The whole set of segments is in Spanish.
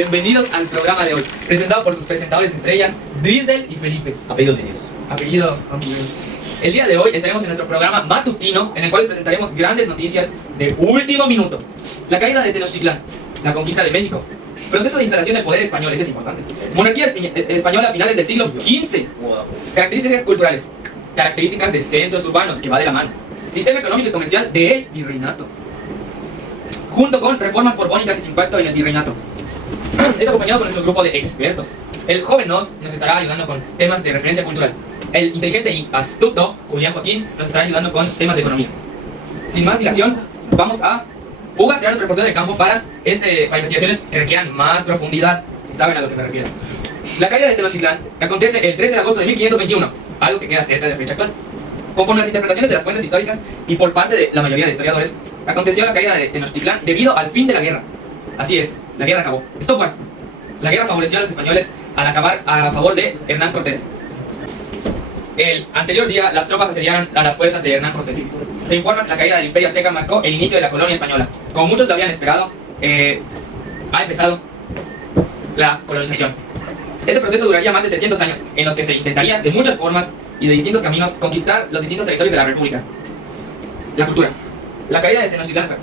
Bienvenidos al programa de hoy, presentado por sus presentadores estrellas, Drisdel y Felipe. Apellido de Dios. Apellido, amigos. El día de hoy estaremos en nuestro programa matutino, en el cual les presentaremos grandes noticias de último minuto. La caída de Tenochtitlán, la conquista de México, proceso de instalación del poder español, ese es importante. Monarquía española a finales del siglo XV. Características culturales, características de centros urbanos, que va de la mano. Sistema económico y comercial del virreinato, junto con reformas borbónicas y su impacto en el virreinato. Es acompañado con nuestro grupo de expertos. El joven nos estará ayudando con temas de referencia cultural. El inteligente y astuto Julián Joaquín nos estará ayudando con temas de economía. Sin más dilación, vamos a Uga será nuestro reportero de campo para investigaciones que requieran más profundidad, si saben a lo que me refiero. La caída de Tenochtitlán acontece el 13 de agosto de 1521, algo que queda cerca de la fecha actual. Conforme a las interpretaciones de las fuentes históricas y por parte de la mayoría de historiadores, aconteció la caída de Tenochtitlán debido al fin de la guerra. Así es, la guerra acabó. Stop war. La guerra favoreció a los españoles al acabar a favor de Hernán Cortés. El anterior día, las tropas asediaron a las fuerzas de Hernán Cortés. Se informa que la caída del Imperio Azteca marcó el inicio de la colonia española. Como muchos lo habían esperado, ha empezado la colonización. Este proceso duraría más de 300 años, en los que se intentaría de muchas formas y de distintos caminos conquistar los distintos territorios de la República. La cultura. La caída de Tenochtitlán,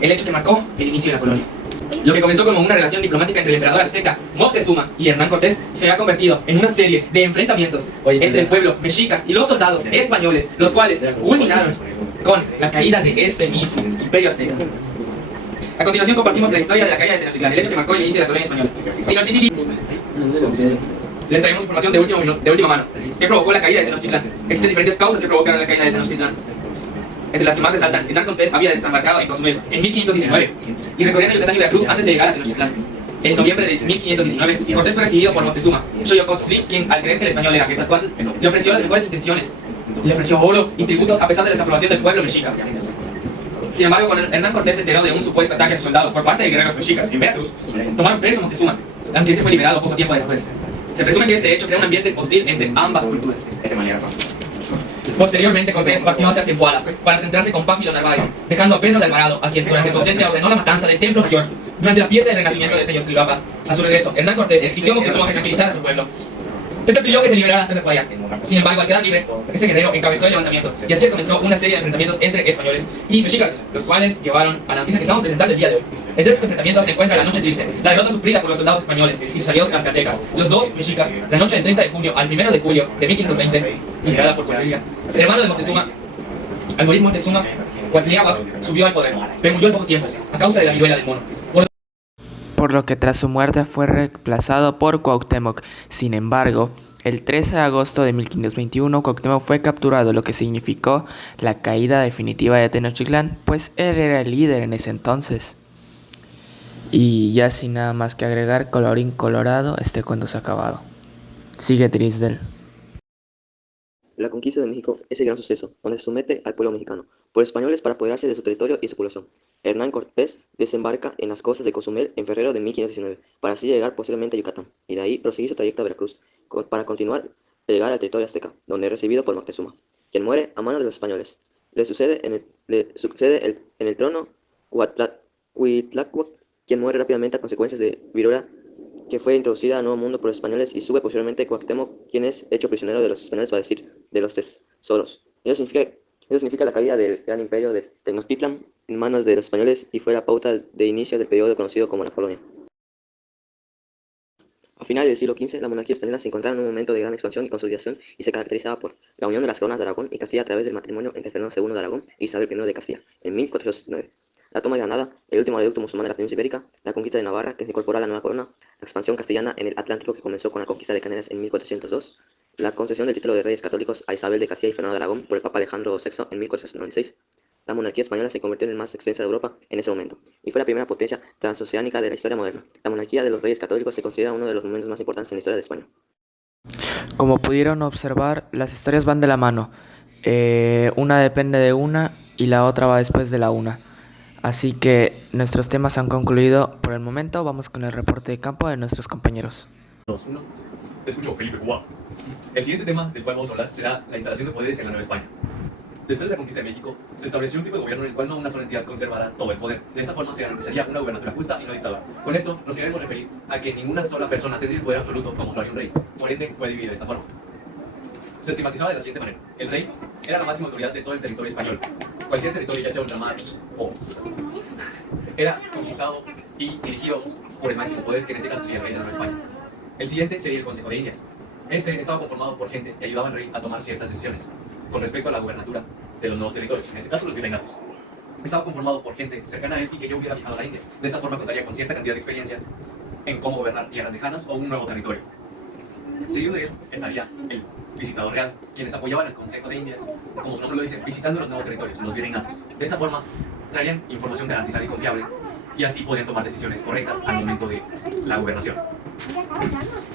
el hecho que marcó el inicio de la colonia. Lo que comenzó como una relación diplomática entre el emperador azteca Moctezuma y Hernán Cortés se ha convertido en una serie de enfrentamientos entre el pueblo mexica y los soldados españoles, los cuales culminaron con la caída de este mismo imperio azteca. A continuación compartimos la historia de la caída de Tenochtitlán, el hecho que marcó el inicio de la colonia española. Les traemos información de última mano. ¿Qué provocó la caída de Tenochtitlán? Existen diferentes causas que provocaron la caída de Tenochtitlán. Entre las que más resaltan, Hernán Cortés había desembarcado en Cozumel en 1519 y recorría Yucatán y Veracruz antes de llegar a Tenochtitlán. En noviembre de 1519, Cortés fue recibido por Moctezuma, Xoyocostlí, quien, al creer que el español era Quetzalcóatl, le ofreció las mejores intenciones. Le ofreció oro y tributos a pesar de la desaprobación del pueblo mexica. Sin embargo, cuando Hernán Cortés se enteró de un supuesto ataque a sus soldados por parte de guerreros mexicas en Veracruz, tomaron preso a Moctezuma, aunque ese fue liberado poco tiempo después. Se presume que este hecho creó un ambiente hostil entre ambas culturas. Posteriormente, Cortés partió hacia Zempoala para centrarse con Pánfilo Narváez, dejando a Pedro de Alvarado, a quien durante su ausencia ordenó la matanza del Templo Mayor durante la fiesta del renacimiento de Teyotzilhuaca. A su regreso, Hernán Cortés exigió a Moctezuma que tranquilizara a su pueblo. Este pidió que se liberara a Tlaxcala. Sin embargo, al quedar libre, ese guerrero encabezó el levantamiento y así comenzó una serie de enfrentamientos entre españoles y mexicas, los cuales llevaron a la noticia que estamos presentando el día de hoy. Entre estos enfrentamientos se encuentra la Noche Triste, la derrota sufrida por los soldados españoles y sus aliados tlaxcaltecas, los dos mexicas, la noche del 30 de junio al 1 de julio de 1520, liderada por Porfirio. El hermano de Moctezuma, al morir Moctezuma, Cuauhtémoc subió al poder, pero murió al poco tiempo, a causa de la viruela del mono. Por lo que tras su muerte fue reemplazado por Cuauhtémoc. Sin embargo, el 13 de agosto de 1521, Cuauhtémoc fue capturado, lo que significó la caída definitiva de Tenochtitlán, pues él era el líder en ese entonces. Y ya sin nada más que agregar, colorín colorado, este cuento se ha acabado. Sigue Drisdel. La conquista de México es el gran suceso, donde se somete al pueblo mexicano, por españoles para apoderarse de su territorio y su población. Hernán Cortés desembarca en las costas de Cozumel en febrero de 1519, para así llegar posiblemente a Yucatán, y de ahí proseguir su trayecto a Veracruz, para continuar llegar al territorio azteca, donde es recibido por Moctezuma, quien muere a manos de los españoles. Le sucede en el trono Cuitláhuac, quien muere rápidamente a consecuencias de viruela que fue introducida al Nuevo Mundo por los españoles, y sube posteriormente Cuauhtémoc, quien es hecho prisionero de los españoles, para decir, de los tesoros. Eso significa la caída del gran imperio de Tenochtitlán en manos de los españoles y fue la pauta de inicio del periodo conocido como la colonia. A finales del siglo XV, la monarquía española se encontraba en un momento de gran expansión y consolidación y se caracterizaba por la unión de las coronas de Aragón y Castilla a través del matrimonio entre Fernando II de Aragón y Isabel I de Castilla, en 1409. La toma de Granada, el último reducto musulmán de la península ibérica, la conquista de Navarra, que se incorporó a la nueva corona, la expansión castellana en el Atlántico, que comenzó con la conquista de Canarias en 1402, la concesión del título de reyes católicos a Isabel de Castilla y Fernando de Aragón por el Papa Alejandro VI en 1496. La monarquía española se convirtió en la más extensa de Europa en ese momento, y fue la primera potencia transoceánica de la historia moderna. La monarquía de los reyes católicos se considera uno de los momentos más importantes en la historia de España. Como pudieron observar, las historias van de la mano. Una depende de una y la otra va después de la una. Así que nuestros temas han concluido por el momento. Vamos con el reporte de campo de nuestros compañeros. Te escucho, Felipe Cuba. El siguiente tema del cual vamos a hablar será la instalación de poderes en la Nueva España. Después de la conquista de México, se estableció un tipo de gobierno en el cual no una sola entidad conservara todo el poder. De esta forma se garantizaría una gubernatura justa y no dictadura. Con esto nos queremos referir a que ninguna sola persona tendría el poder absoluto como lo haría un rey. Por ende, fue dividido de esta forma. Se estigmatizaba de la siguiente manera. El rey era la máxima autoridad de todo el territorio español. Cualquier territorio, ya sea ultramar o era conquistado y dirigido por el máximo poder, que en este caso sería el rey de la Nueva España. El siguiente sería el Consejo de Indias. Este estaba conformado por gente que ayudaba al rey a tomar ciertas decisiones con respecto a la gubernatura de los nuevos territorios, en este caso los virreinatos. Estaba conformado por gente cercana a él y que yo hubiera viajado a la India. De esta forma contaría con cierta cantidad de experiencia en cómo gobernar tierras lejanas o un nuevo territorio. Seguido de él estaría el visitador real, quienes apoyaban al Consejo de Indias, como su nombre lo dice, visitando los nuevos territorios, los virreinatos. De esta forma traerían información garantizada y confiable y así podrían tomar decisiones correctas al momento de la gobernación.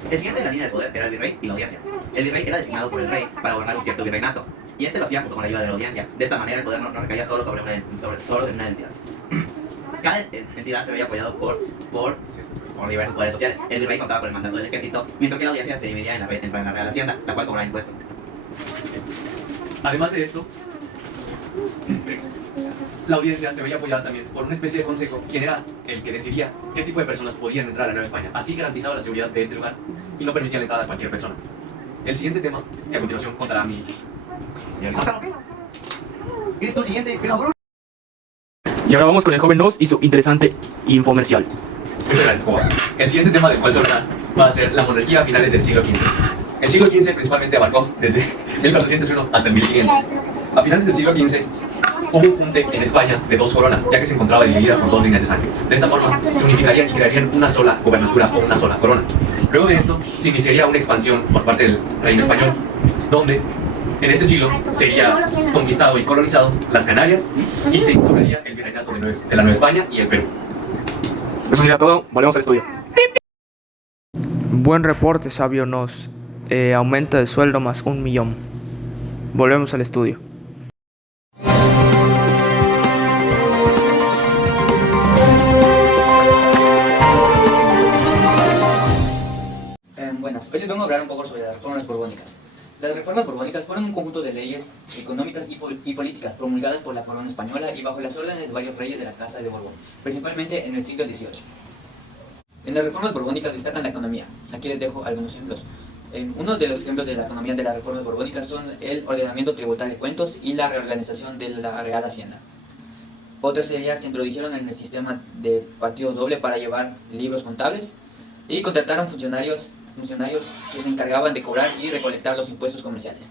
El siguiente en la línea de poder era el virrey y la audiencia. El virrey era designado por el rey para gobernar un cierto virreinato, y este lo hacía junto con la ayuda de la audiencia. De esta manera el poder no recaía solo sobre una entidad. Cada entidad se veía apoyado por diversos poderes sociales. El virrey contaba con el mandato del ejército, mientras que la audiencia se dividía en la Real Hacienda, la cual cobraba impuestos. Además de esto, la audiencia se veía apoyada también por una especie de consejo, quien era el que decidía qué tipo de personas podían entrar a la Nueva España. Así garantizaba la seguridad de este lugar y no permitía la entrada a cualquier persona. El siguiente tema, que a continuación contará mi... Esto siguiente, Y ahora vamos con el joven Nos y su interesante infomercial. Eso era el escoba. El siguiente tema del cual se hablará va a ser la monarquía a finales del siglo XV. El siglo XV principalmente abarcó desde 1401 hasta el 1500. A finales del siglo XV hubo un junte en España de dos coronas, ya que se encontraba dividida por dos líneas de sangre. De esta forma se unificarían y crearían una sola gobernatura o una sola corona. Luego de esto se iniciaría una expansión por parte del reino español, donde en este siglo sería conquistado y colonizado las Canarias y se instauraría el virreinato de la Nueva España y el Perú. Eso sería todo, volvemos al estudio. Buen reporte, sabio Nos. Aumento de sueldo más 1 millón. Volvemos al estudio. Buenas, hoy les vengo a hablar un poco sobre las reformas borbónicas. Las reformas borbónicas fueron un conjunto de leyes económicas y políticas promulgadas por la corona española y bajo las órdenes de varios reyes de la Casa de Borbón, principalmente en el siglo XVIII. En las reformas borbónicas destacan la economía. Aquí les dejo algunos ejemplos. Uno de los ejemplos de la economía de las reformas borbónicas son el ordenamiento tributario de cuentos y la reorganización de la Real Hacienda. Otras ideas se introdujeron en el sistema de partido doble para llevar libros contables y contrataron funcionarios que se encargaban de cobrar y recolectar los impuestos comerciales.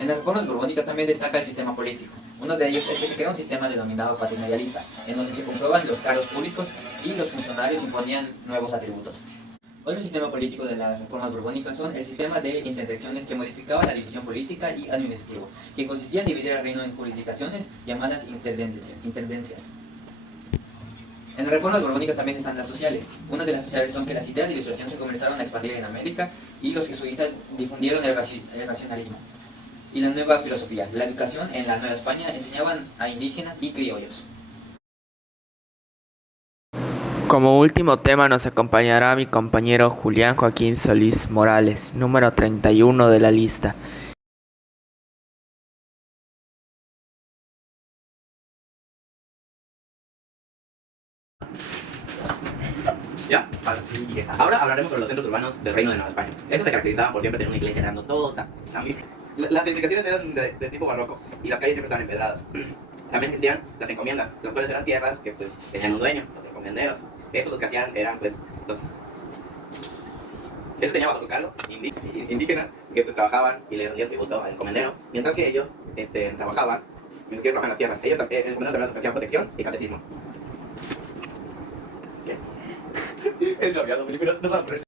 En las reformas borbónicas también destaca el sistema político. Uno de ellos es que se crea un sistema denominado patrimonialista, en donde se comprueban los cargos públicos y los funcionarios imponían nuevos atributos. Otro sistema político de las reformas borbónicas son el sistema de interdicciones, que modificaba la división política y administrativa, que consistía en dividir el reino en jurisdicciones llamadas intendencias. En las reformas borbónicas también están las sociales. Una de las sociales son que las ideas de ilustración se comenzaron a expandir en América y los jesuitas difundieron el racionalismo y la nueva filosofía. La educación en la Nueva España enseñaban a indígenas y criollos. Como último tema nos acompañará mi compañero Julián Joaquín Solís Morales, número 31 de la lista. Ahora hablaremos sobre los centros urbanos del Reino de Nueva España. Estos se caracterizaban por siempre tener una iglesia grandotota. También las edificaciones eran de tipo barroco y las calles siempre estaban empedradas. También existían las encomiendas, las cuales eran tierras que pues tenían un dueño, los encomienderos. Estos lo que hacían eran pues estos tenían bajo su cargo indígenas que pues trabajaban y le rendían tributo al encomendero, mientras que ellos trabajaban, mientras que ellos trabajaban en las tierras. Ellos, el encomendero también les ofrecía protección y catecismo. Eso había, pero no para por eso.